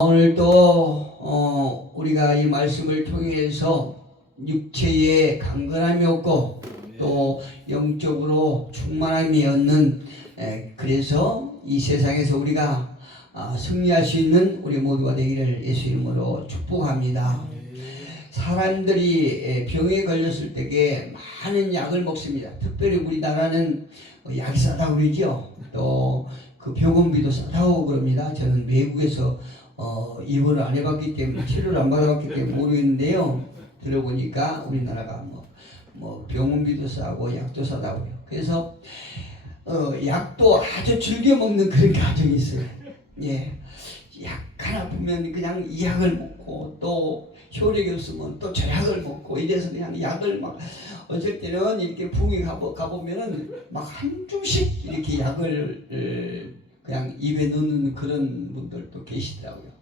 오늘도 우리가 이 말씀을 통해서 육체의 강건함이 없고 또 영적으로 충만함이 없는 그래서 이 세상에서 우리가 승리할 수 있는 우리 모두가 되기를 예수 이름으로 축복합니다. 사람들이 병에 걸렸을 때에 많은 약을 먹습니다. 특별히 우리나라는 약이 싸다고 그러죠. 또 그 병원비도 싸다고 그럽니다. 저는 외국에서 입원을 안 해봤기 때문에 치료를 안 받아봤기 때문에 모르겠는데요. 들어보니까 우리나라가 뭐 병원비도 싸고 약도 싸다고요. 그래서 약도 아주 즐겨 먹는 그런 가정이 있어요. 예, 약 하나 보면 그냥 이 약을 먹고 또 효력이 없으면 또 저 약을 먹고 이래서 그냥 약을 막 어쩔 때는 이렇게 부흥에 가보면은 막 한 줌씩 이렇게 약을 그냥 입에 넣는 그런 분들도 계시더라고요.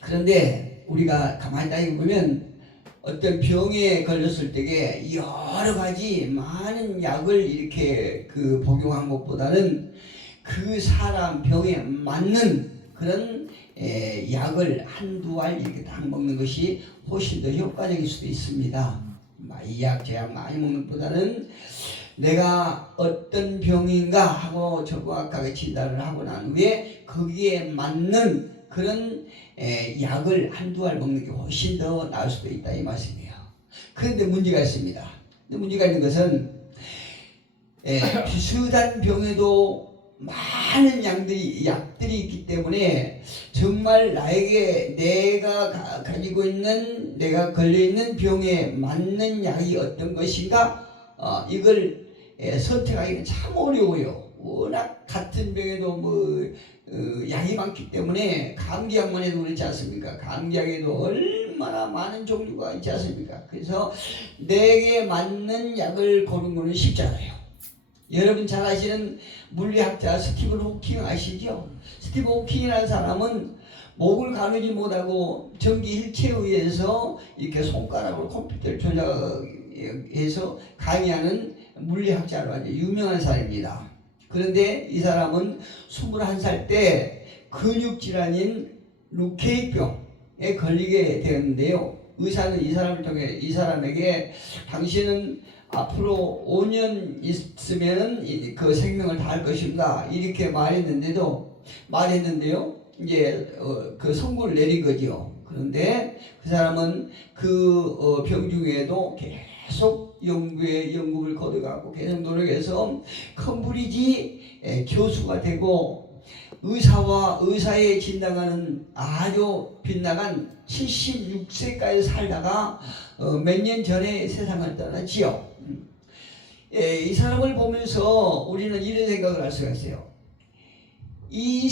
그런데 우리가 가만히 따져보면 어떤 병에 걸렸을 때에 여러 가지 많은 약을 이렇게 복용한 것보다는 그 사람 병에 맞는 그런 약을 한두 알 이렇게 딱 먹는 것이 훨씬 더 효과적일 수도 있습니다. 이 약, 저 약 많이 먹는 것보다는 내가 어떤 병인가 하고 정확하게 진단을 하고 난 후에 거기에 맞는 그런 약을 한두 알 먹는 게 훨씬 더 나을 수도 있다 이 말씀이에요. 그런데 문제가 있습니다. 문제가 있는 것은 비슷한 병에도 많은 약들이 있기 때문에 정말 나에게 내가 가지고 있는 내가 걸려있는 병에 맞는 약이 어떤 것인가 이걸 선택하기는 참 어려워요. 워낙 같은 병에도 약이 많기 때문에 감기약만 해도 그렇지 않습니까? 감기약에도 얼마나 많은 종류가 있지 않습니까? 그래서 내게 맞는 약을 고르는 것은 쉽지 않아요. 여러분 잘 아시는 물리학자 스티븐 호킹 아시죠? 스티븐 호킹이라는 사람은 목을 가누지 못하고 전기 일체에 의해서 이렇게 손가락으로 컴퓨터를 조작해서 강의하는 물리학자로 아주 유명한 사람입니다. 그런데 이 사람은 21살 때 근육질환인 루케이병에 걸리게 되었는데요. 의사는 이 사람을 통해 이 사람에게 당신은 앞으로 5년 있으면 그 생명을 다할 것입니다. 이렇게 말했는데요. 이제 그 선고를 내린 거죠. 그런데 그 사람은 그 병 중에도 계속 연구를 거둬가고 계속 노력해서 컴브리지 교수가 되고 의사의 진단하는 아주 빗나간 76세까지 살다가 몇 년 전에 세상을 떠났지요. 이 사람을 보면서 우리는 이런 생각을 할 수가 있어요. 이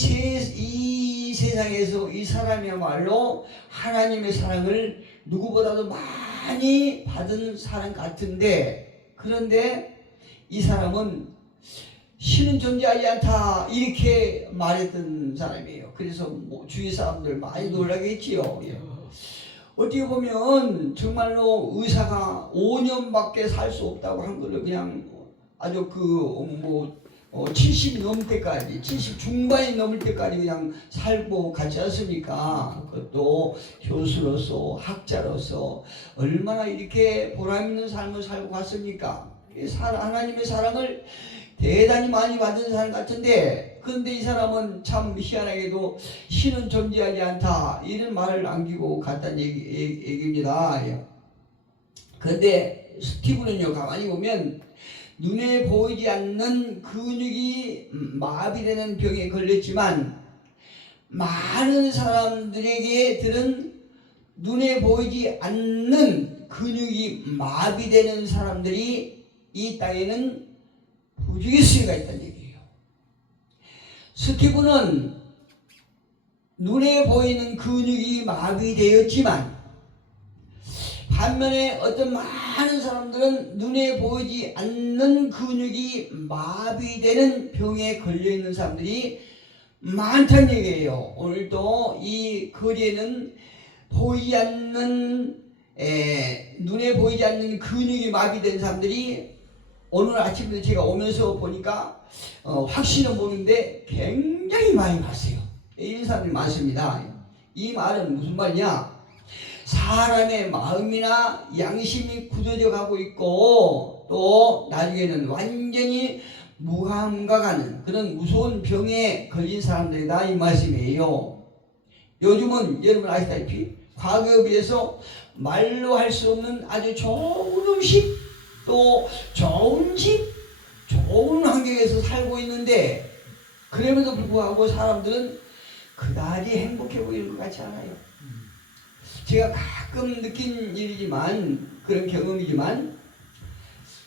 세상에서 이 사람이야말로 하나님의 사랑을 누구보다도 많이 받은 사람 같은데, 그런데 이 사람은 신은 존재하지 않다 이렇게 말했던 사람이에요. 그래서 주위 사람들 많이 놀라겠지요. 어떻게 보면 정말로 의사가 5년밖에 살 수 없다고 한 거를 그냥 아주 70 넘을 때까지 70 중반이 넘을 때까지 그냥 살고 갔지 않습니까? 그것도 교수로서 학자로서 얼마나 이렇게 보람 있는 삶을 살고 갔습니까? 하나님의 사랑을 대단히 많이 받은 사람 같은데, 그런데 이 사람은 참 희한하게도 신은 존재하지 않다 이런 말을 남기고 갔다는 얘기입니다. 그런데 스티븐은요, 가만히 보면 눈에 보이지 않는 근육이 마비되는 병에 걸렸지만 많은 사람들에게들은 눈에 보이지 않는 근육이 마비되는 사람들이 이 땅에는 부족의 수가 있다는 얘기예요. 스티븐은 눈에 보이는 근육이 마비되었지만 반면에 어떤 많은 사람들은 눈에 보이지 않는 근육이 마비되는 병에 걸려있는 사람들이 많다는 얘기예요. 오늘도 이 거리에는 보이지 않는 눈에 보이지 않는 근육이 마비된 사람들이 오늘 아침부터 제가 오면서 보니까 확신은 모르는데 굉장히 많이 봤어요. 이런 사람들이 많습니다. 이 말은 무슨 말이냐? 사람의 마음이나 양심이 굳어져 가고 있고 또 나중에는 완전히 무감각하는 그런 무서운 병에 걸린 사람들이다 이 말씀이에요. 요즘은 여러분 아시다시피 과거에 비해서 말로 할 수 없는 아주 좋은 음식 또 좋은 집 좋은 환경에서 살고 있는데 그럼에도 불구하고 사람들은 그다지 행복해 보이는 것 같지 않아요. 제가 가끔 느낀 일이지만 그런 경험이지만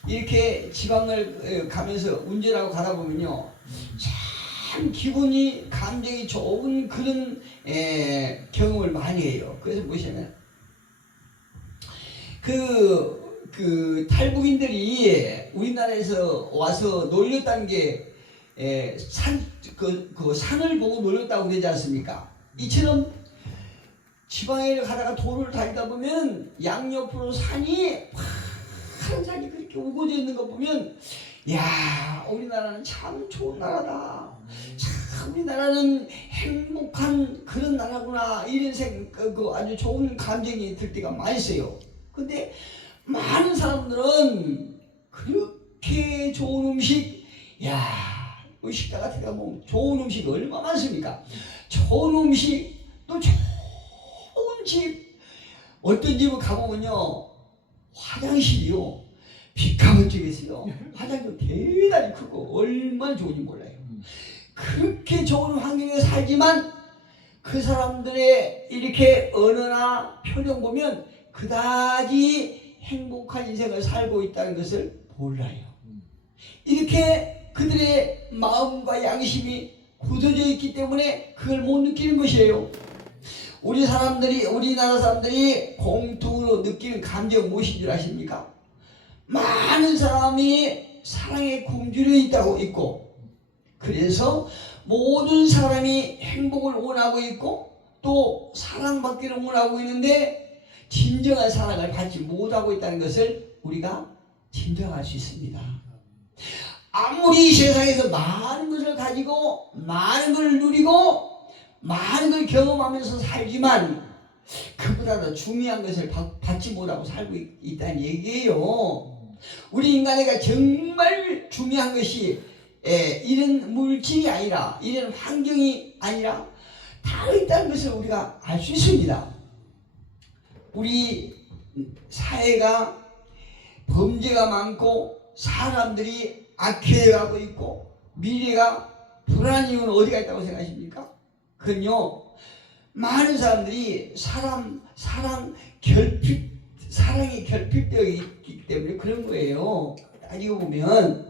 이렇게 지방을 가면서 운전하고 가다 보면요 참 기분이 감정이 좋은 그런 경험을 많이 해요. 그래서 뭐냐면 그 탈북인들이 우리나라에서 와서 놀렸다는 게 그 산을 보고 놀렸다고 그러지 않습니까? 이처럼 지방에 가다가 도로를 다니다 보면 양옆으로 산이 파란 산이 그렇게 우거져 있는 거 보면 야 우리나라는 참 좋은 나라다. 참 우리나라는 행복한 그런 나라구나 이런 그 아주 좋은 감정이 들 때가 많이 있어요. 근데 많은 사람들은 그렇게 좋은 음식 식당 같은 데 가면 좋은 음식이 얼마나 많습니까? 좋은 음식 또 좋은 집 어떤 집을 가보면요 화장실이요 비카번쩍했어요. 화장실 대단히 크고 얼마나 좋은지 몰라요. 그렇게 좋은 환경에 살지만 그 사람들의 이렇게 언어나 표정 보면 그다지 행복한 인생을 살고 있다는 것을 몰라요. 이렇게 그들의 마음과 양심이 굳어져 있기 때문에 그걸 못 느끼는 것이에요. 우리나라 사람들이 공통으로 느끼는 감정 무엇인 줄 아십니까? 많은 사람이 사랑에 굶주려 있고 그래서 모든 사람이 행복을 원하고 있고 또 사랑받기를 원하고 있는데 진정한 사랑을 받지 못하고 있다는 것을 우리가 짐작할 수 있습니다. 아무리 세상에서 많은 것을 가지고 많은 걸 누리고 많은 걸 경험하면서 살지만 그보다 더 중요한 것을 받지 못하고 살고 있다는 얘기예요. 우리 인간에게 정말 중요한 것이 이런 물질이 아니라 이런 환경이 아니라 다르 있다는 것을 우리가 알 수 있습니다. 우리 사회가 범죄가 많고 사람들이 악해가고 있고 미래가 불안한 이유는 어디가 있다고 생각하십니까? 그건요 많은 사람들이 사랑이 결핍되어 있기 때문에 그런 거예요. 따지고 보면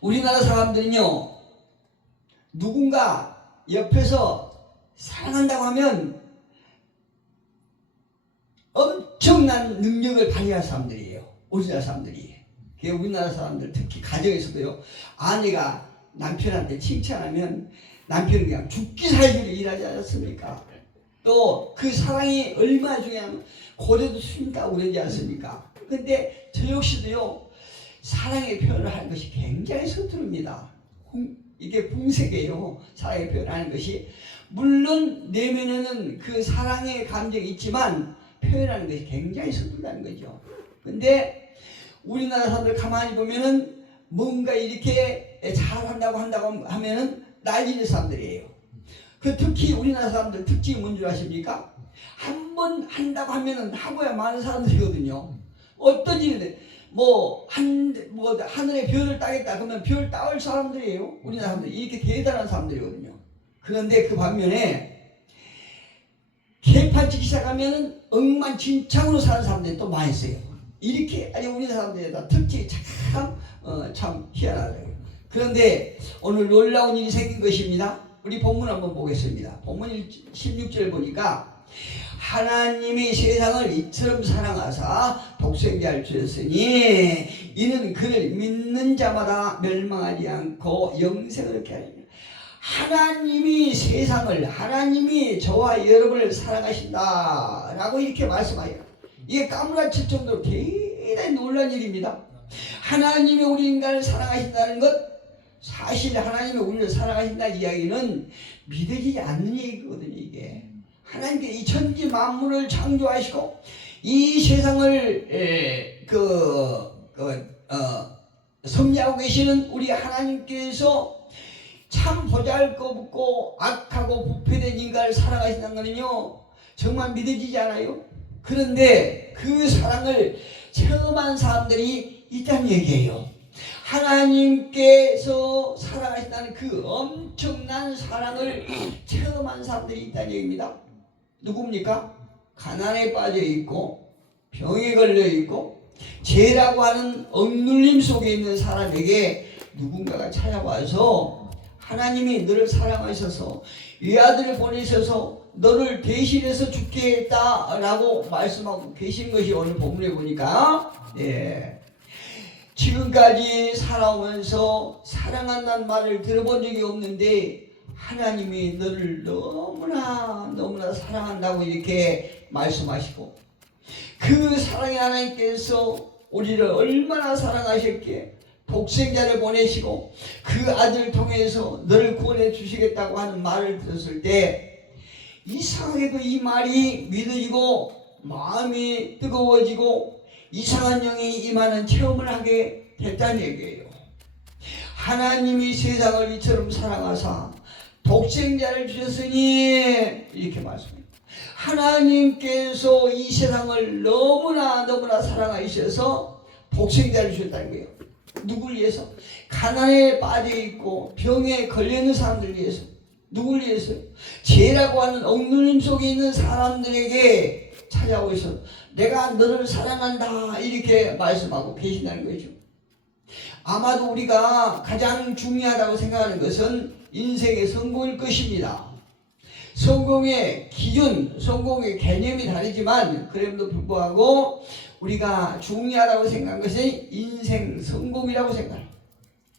우리나라 사람들은요 누군가 옆에서 사랑한다고 하면 엄청난 능력을 발휘할 사람들이에요. 우리나라 사람들이. 우리나라 사람들 특히 가정에서도요 아내가 남편한테 칭찬하면 남편은 그냥 죽기 살기로 일하지 않았습니까? 또 그 사랑이 얼마나 중요하면 고래도 숨다고 그러지 않습니까? 근데 저 역시도요 사랑의 표현을 하는 것이 굉장히 서투릅니다. 이게 궁색이에요. 사랑의 표현을 하는 것이 물론 내면에는 그 사랑의 감정이 있지만 표현하는 것이 굉장히 서툴다는 거죠. 근데 우리나라 사람들 가만히 보면은 뭔가 이렇게 잘한다고 하면은 난리는 사람들이에요. 특히 우리나라 사람들 특징이 뭔지 아십니까? 한 번 한다고 하면은 하고야 많은 사람들이거든요. 어떤 일인데 하늘에 별을 따겠다 그러면 별 따올 사람들이에요. 우리나라 사람들이 이렇게 대단한 사람들이거든요. 그런데 그 반면에 개판 치기 시작하면은 억만진창으로 사는 사람들이 또 많이 있어요. 이렇게 아니 우리나라 사람들의 다 특징이 참 희한하더라고요. 그런데 오늘 놀라운 일이 생긴 것입니다. 우리 본문 한번 보겠습니다. 본문 16절 보니까 하나님이 세상을 이처럼 사랑하사 독생자를 주셨으니 이는 그를 믿는 자마다 멸망하지 않고 영생을 얻게 하리라. 하나님이 저와 여러분을 사랑하신다 라고 이렇게 말씀하여요. 이게 까무라칠 정도로 대단히 놀란 일입니다. 하나님이 우리 인간을 사랑하신다는 것, 사실 하나님이 우리를 사랑하신다는 이야기는 믿어지지 않는 얘기거든요. 이게 하나님께 이 천지 만물을 창조하시고 이 세상을 섭리하고 계시는 우리 하나님께서 참 보잘것없고 악하고 부패된 인간을 사랑하신다는 것은요 정말 믿어지지 않아요? 그런데 그 사랑을 체험한 사람들이 있다는 얘기예요. 하나님께서 사랑하신다는 그 엄청난 사랑을 체험한 사람들이 있다는 얘기입니다. 누굽니까? 가난에 빠져 있고 병에 걸려 있고 죄라고 하는 억눌림 속에 있는 사람에게 누군가가 찾아와서 하나님이 너를 사랑하셔서 외아들을 보내셔서 너를 대신해서 죽겠다라고 말씀하고 계신 것이 오늘 본문에 보니까 지금까지 살아오면서 사랑한다는 말을 들어본 적이 없는데 하나님이 너를 너무나 사랑한다고 이렇게 말씀하시고 그 사랑의 하나님께서 우리를 얼마나 사랑하셨기에 독생자를 보내시고 그 아들을 통해서 너를 구원해 주시겠다고 하는 말을 들었을 때 이상하게도 이 말이 믿어지고 마음이 뜨거워지고 이상한 영이 임하는 체험을 하게 됐다는 얘기예요. 하나님이 세상을 이처럼 사랑하사 독생자를 주셨으니 이렇게 말씀합니다. 하나님께서 이 세상을 너무나 사랑하셔서 독생자를 주셨다는 거예요. 누굴 위해서? 가난에 빠져있고 병에 걸려있는 사람들 위해서. 누굴 위해서요? 죄라고 하는 억눌림 속에 있는 사람들에게 찾아오셔서 내가 너를 사랑한다 이렇게 말씀하고 계신다는 거죠. 아마도 우리가 가장 중요하다고 생각하는 것은 인생의 성공일 것입니다. 성공의 기준, 성공의 개념이 다르지만 그럼에도 불구하고 우리가 중요하다고 생각한 것이 인생 성공이라고 생각해요.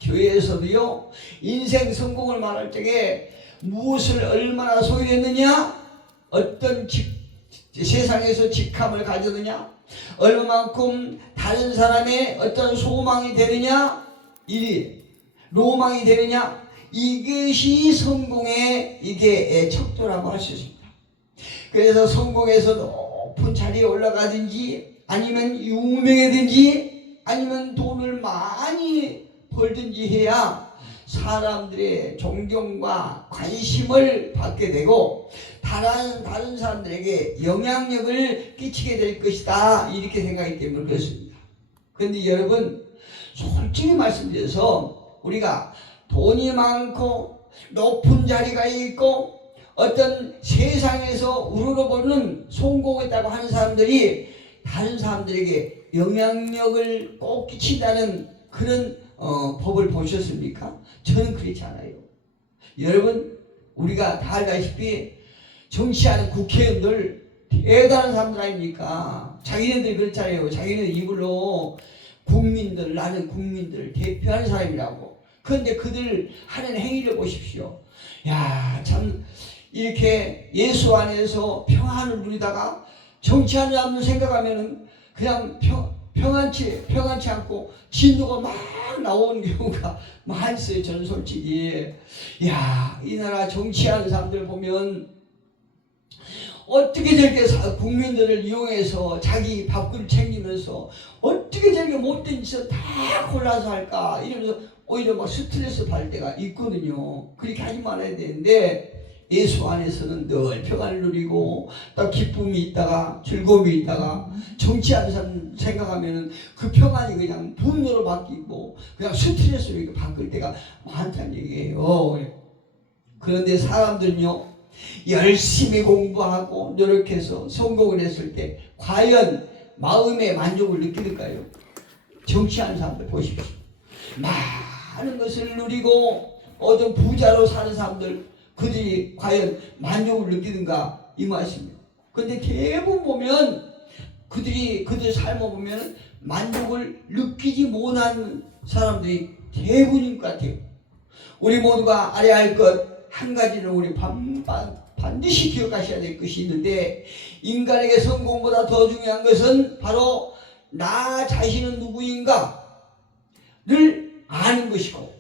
교회에서도요 인생 성공을 말할 적에 무엇을 얼마나 소유했느냐, 어떤 세상에서 직함을 가졌느냐, 얼마만큼 다른 사람의 어떤 소망이 되느냐, 로망이 되느냐, 이것이 성공의 이게 척도라고 할 수 있습니다. 그래서 성공에서 높은 자리에 올라가든지 아니면 유명해든지 아니면 돈을 많이 벌든지 해야 사람들의 존경과 관심을 받게 되고 다른 사람들에게 영향력을 끼치게 될 것이다 이렇게 생각하기 때문에 그렇습니다. 그런데 여러분 솔직히 말씀드려서 우리가 돈이 많고 높은 자리가 있고 어떤 세상에서 우러러보는 성공했다고 하는 사람들이 다른 사람들에게 영향력을 꼭 끼친다는 그런 법을 보셨습니까? 저는 그렇지 않아요. 여러분 우리가 다 알다시피 정치하는 국회의원들 대단한 사람들 아닙니까? 자기네들이 그렇잖아요. 자기네 입으로 나는 국민들을 대표하는 사람이라고. 그런데 그들 하는 행위를 보십시오. 야, 참 이렇게 예수 안에서 평안을 누리다가 정치하는 사람들 생각하면은 그냥 평안치 않고 진도가 막 나오는 경우가 많았어요. 저는 솔직히 이 나라 정치하는 사람들 보면 어떻게 저렇게 국민들을 이용해서 자기 밥그릇 챙기면서 어떻게 저렇게 못된 짓을 다 골라서 할까 이러면서 오히려 막 스트레스 받을 때가 있거든요. 그렇게 하지 말아야 되는데 예수 안에서는 늘 평안을 누리고 또 기쁨이 있다가 즐거움이 있다가 정치하는 사람 생각하면은 그 평안이 그냥 분노로 바뀌고 그냥 스트레스로 이렇게 바뀔 때가 많다는 얘기예요. 그런데 사람들은요 열심히 공부하고 노력해서 성공을 했을 때 과연 마음의 만족을 느낄까요? 정치하는 사람들 보십시오. 많은 것을 누리고 좀 부자로 사는 사람들 그들이 과연 만족을 느끼는가 이 말씀이에요. 그런데 대부분 보면 그들 삶을 보면 만족을 느끼지 못하는 사람들이 대부분인 것 같아요. 우리 모두가 알아야 할 것 한 가지는 우리 반드시 기억하셔야 될 것이 있는데 인간에게 성공보다 더 중요한 것은 바로 나 자신은 누구인가를 아는 것이고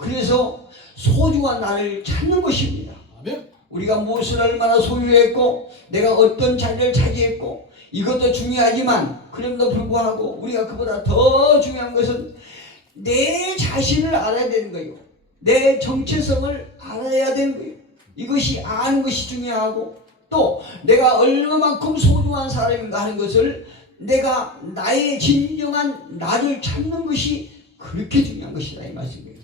그래서 소중한 나를 찾는 것입니다. 아멘. 우리가 무엇을 얼마나 소유했고 내가 어떤 자리를 차지했고 이것도 중요하지만 그럼에도 불구하고 우리가 그보다 더 중요한 것은 내 자신을 알아야 되는 거예요. 내 정체성을 알아야 되는 거예요. 이것이 아는 것이 중요하고 또 내가 얼마만큼 소중한 사람인가 하는 것을 내가 나의 진정한 나를 찾는 것이 그렇게 중요한 것이다 이 말씀이에요.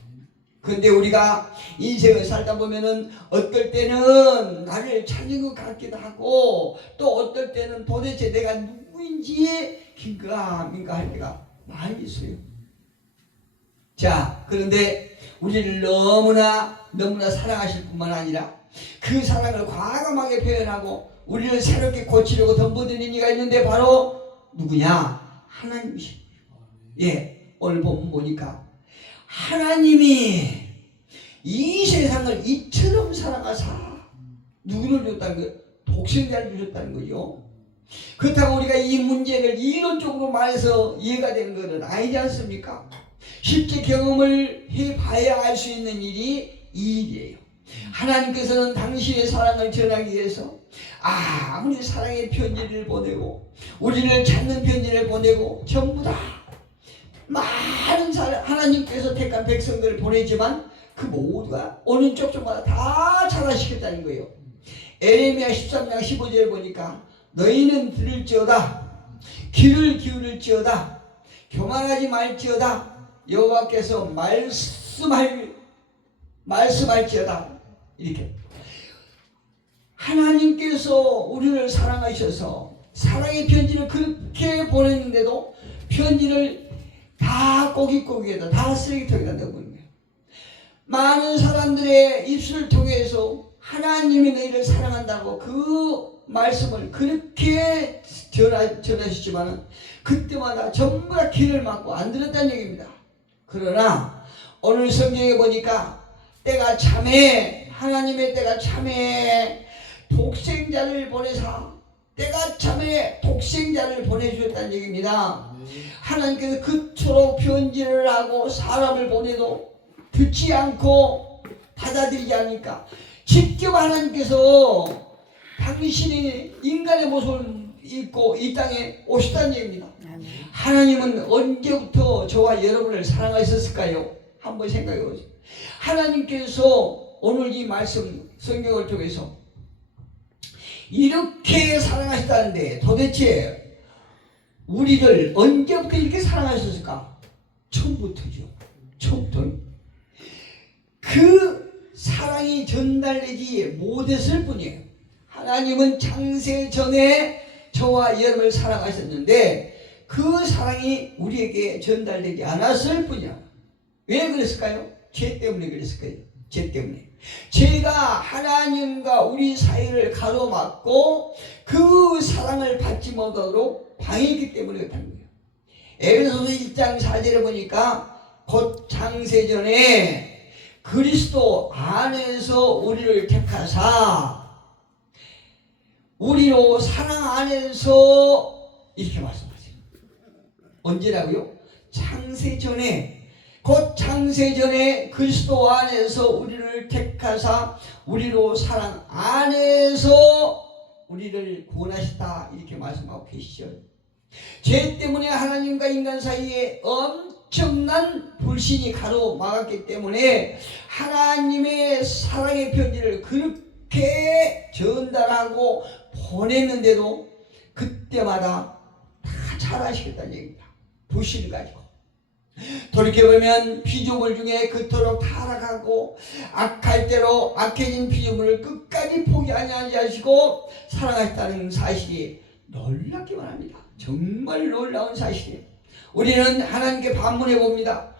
그런데 우리가 인생을 살다 보면은 어떨 때는 나를 찾는 것 같기도 하고 또 어떨 때는 도대체 내가 누구인지에 긴가민가 할 때가 많이 있어요. 자, 그런데 우리를 너무나 사랑하실 뿐만 아니라 그 사랑을 과감하게 표현하고 우리를 새롭게 고치려고 덤벼드는 이가 있는데 바로 누구냐? 하나님이십니다. 예, 오늘 본문 보니까 하나님이 이 세상을 이처럼 사랑하사 누구를 줬다는 거예요? 독생자를 주셨다는 거죠. 그렇다고 우리가 이 문제를 이론적으로 말해서 이해가 되는 것은 아니지 않습니까? 실제 경험을 해봐야 알 수 있는 일이 이 일이에요. 하나님께서는 당신의 사랑을 전하기 위해서 아무리 사랑의 편지를 보내고 우리를 찾는 편지를 보내고 전부 다 많은 하나님께서 택한 백성들을 보내지만 그 모두가 오는 쪽쪽마다 다 잘하시겠다는 거예요. 에레미야 13장 15절에 보니까 너희는 들을지어다 귀를 기울일지어다 교만하지 말지어다 여호와께서 말씀할지어다 이렇게 하나님께서 우리를 사랑하셔서 사랑의 편지를 그렇게 보냈는데도 편지를 다 꼬깃꼬깃에다 다 쓰레기통에다 넣어버린 거예요. 많은 사람들의 입술을 통해서 하나님이 너희를 사랑한다고 그 말씀을 그렇게 전하시지만은 그때마다 전부 다 귀를 막고 안 들었다는 얘기입니다. 그러나 오늘 성경에 보니까 때가 참에 하나님의 때가 참에 독생자를 보내사 때가 참에 독생자를 보내주셨다는 얘기입니다. 하나님께서 그토록 편지를 하고 사람을 보내도 듣지 않고 받아들이지 않으니까 직접 하나님께서 당신이 인간의 모습을 입고 이 땅에 오셨다는 얘기입니다. 하나님은 언제부터 저와 여러분을 사랑하셨을까요? 한번 생각해 보세요. 하나님께서 오늘 이 말씀 성경을 통해서 이렇게 사랑하셨다는데 도대체 우리를 언제부터 이렇게 사랑하셨을까? 처음부터죠. 처음부터. 그 사랑이 전달되지 못했을 뿐이에요. 하나님은 창세 전에 저와 여러분을 사랑하셨는데 그 사랑이 우리에게 전달되지 않았을 뿐이야. 왜 그랬을까요? 죄 때문에 그랬을 거예요. 죄 때문에. 죄가 하나님과 우리 사이를 가로막고 그 사랑을 받지 못하도록 방해했기 때문에 그렇다는 거예요. 에베소서 1장 4절에 보니까 곧 창세전에 그리스도 안에서 우리를 택하사 우리로 사랑 안에서 이렇게 말씀하세요. 언제라고요? 창세전에 곧 창세전에 그리스도 안에서 우리를 택하사 우리로 사랑 안에서 우리를 구원하셨다 이렇게 말씀하고 계시죠. 죄 때문에 하나님과 인간 사이에 엄청난 불신이 가로막았기 때문에 하나님의 사랑의 편지를 그렇게 전달하고 보냈는데도 그때마다 다 잘하시겠다는 얘기입니다. 불신을 가지고 돌이켜보면 피조물 중에 그토록 타락하고 악할 대로 악해진 피조물을 끝까지 포기하지 않으시고 사랑하셨다는 사실이 놀랍기만 합니다. 정말 놀라운 사실이에요. 우리는 하나님께 반문해 봅니다.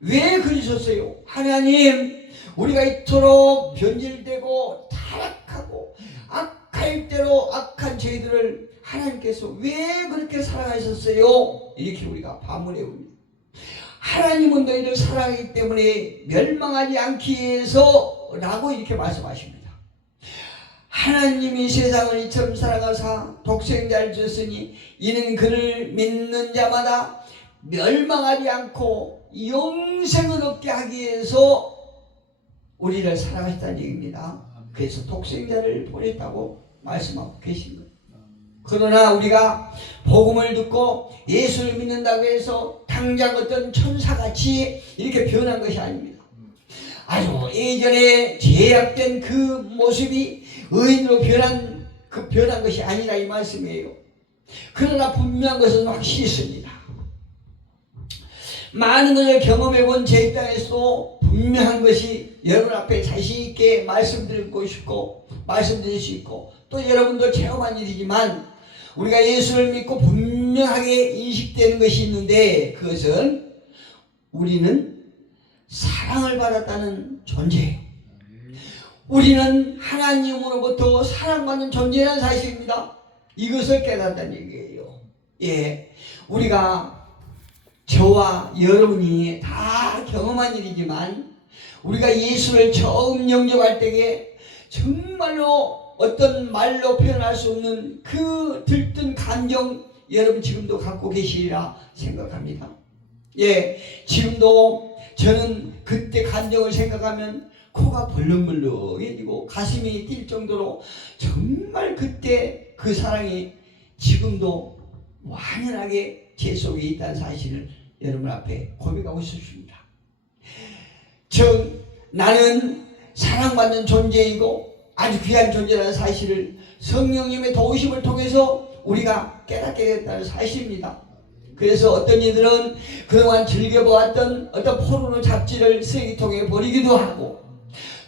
왜 그러셨어요? 하나님, 우리가 이토록 변질되고 타락하고 악할 대로 악한 저희들을 하나님께서 왜 그렇게 사랑하셨어요? 이렇게 우리가 반문해 봅니다. 하나님은 너희를 사랑하기 때문에 멸망하지 않기 위해서 라고 이렇게 말씀하십니다. 하나님이 세상을 이처럼 사랑하사 독생자를 주셨으니 이는 그를 믿는 자마다 멸망하지 않고 영생을 얻게 하기 위해서 우리를 사랑하셨다는 얘기입니다. 그래서 독생자를 보냈다고 말씀하고 계신 거예요. 그러나 우리가 복음을 듣고 예수를 믿는다고 해서 당장 어떤 천사같이 이렇게 변한 것이 아닙니다. 아주 예전에 제약된 그 모습이 의인으로 변한 것이 아니라 이 말씀이에요. 그러나 분명한 것은 확실히 있습니다. 많은 것을 경험해본 제 입장에서도 분명한 것이 여러분 앞에 자신 있게 말씀드리고 싶고 말씀드릴 수 있고 또 여러분도 체험한 일이지만 우리가 예수를 믿고 분명하게 인식되는 것이 있는데 그것은 우리는 사랑을 받았다는 존재예요. 우리는 하나님으로부터 사랑받는 존재라는 사실입니다. 이것을 깨닫다는 얘기예요. 예, 우리가 저와 여러분이 다 경험한 일이지만 우리가 예수를 처음 영접할 때에 정말로 어떤 말로 표현할 수 없는 그 들뜬 감정 여러분 지금도 갖고 계시리라 생각합니다. 예, 지금도 저는 그때 감정을 생각하면 코가 벌렁벌렁해지고 가슴이 뛸 정도로 정말 그때 그 사랑이 지금도 완연하게 제 속에 있다는 사실을 여러분 앞에 고백하고 싶습니다. 즉 나는 사랑받는 존재이고 아주 귀한 존재라는 사실을 성령님의 도우심을 통해서 우리가 깨닫게 됐다는 사실입니다. 그래서 어떤 이들은 그동안 즐겨보았던 어떤 포르노 잡지를 쓰레기통에 버리기도 하고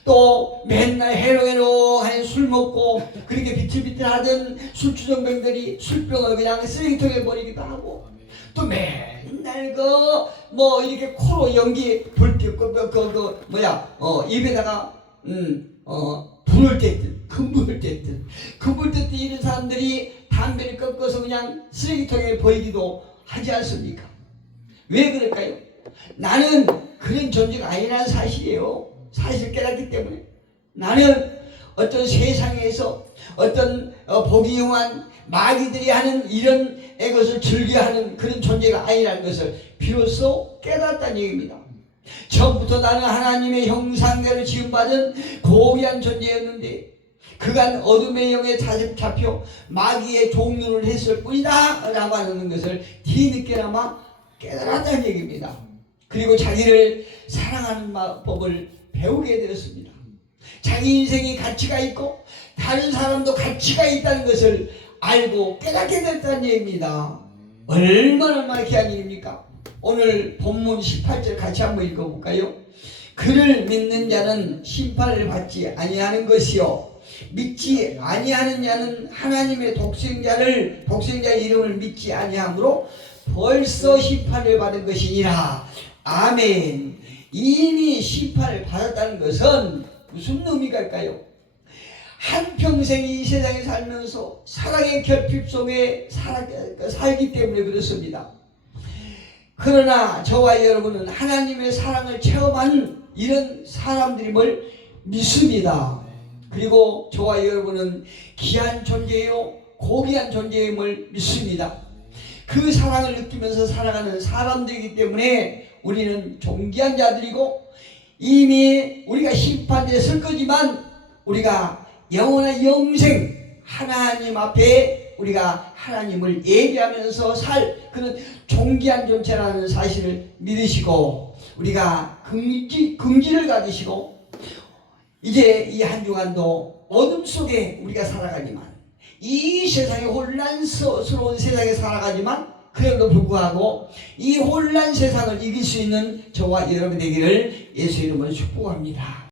또 맨날 해롱해롱한 술 먹고 그렇게 비틀비틀하던 술주정병들이 술병을 그냥 쓰레기통에 버리기도 하고 또 맨날 이렇게 코로 연기 입에다가 불을 뗐든 금불을 뗐든 이런 사람들이 담배를 꺾어서 그냥 쓰레기통에 버리기도 하지 않습니까? 왜 그럴까요? 나는 그런 존재가 아니라는 사실이에요. 사실 깨닫기 때문에 나는 어떤 세상에서 어떤 보기 용한 마귀들이 하는 이런 것을 즐겨하는 그런 존재가 아니라는 것을 비로소 깨닫다는 얘기입니다. 처음부터 나는 하나님의 형상대로 지음받은 고귀한 존재였는데 그간 어둠의 영에 잡혀 마귀의 종류를 했을 뿐이다 라고 하는 것을 뒤늦게나마 깨달았다는 얘기입니다. 그리고 자기를 사랑하는 법을 배우게 되었습니다. 자기 인생이 가치가 있고 다른 사람도 가치가 있다는 것을 알고 깨닫게 됐다는 얘기입니다. 얼마나 귀한 일입니까? 오늘 본문 18절 같이 한번 읽어볼까요? 그를 믿는 자는 심판을 받지 아니하는 것이요 믿지 아니하는 자는 하나님의 독생자 이름을 믿지 아니하므로 벌써 심판을 받은 것이니라. 아멘. 이미 심판을 받았다는 것은 무슨 의미일까요? 한평생 이 세상에 살면서 사랑의 결핍 속에 살기 때문에 그렇습니다. 그러나 저와 여러분은 하나님의 사랑을 체험한 이런 사람들임을 믿습니다. 그리고 저와 여러분은 귀한 존재요 고귀한 존재임을 믿습니다. 그 사랑을 느끼면서 살아가는 사람들이기 때문에 우리는 존귀한 자들이고 이미 우리가 심판됐을 거지만 우리가 영원한 영생 하나님 앞에 우리가 하나님을 예배하면서 살 그런 존귀한 존재라는 사실을 믿으시고 우리가 긍지를 가지시고 이제 이 한 주간도 어둠 속에 우리가 살아가지만 이 세상에 혼란스러운 세상에 살아가지만 그럼에도 불구하고 이 혼란 세상을 이길 수 있는 저와 여러분 되기를 예수 이름으로 축복합니다.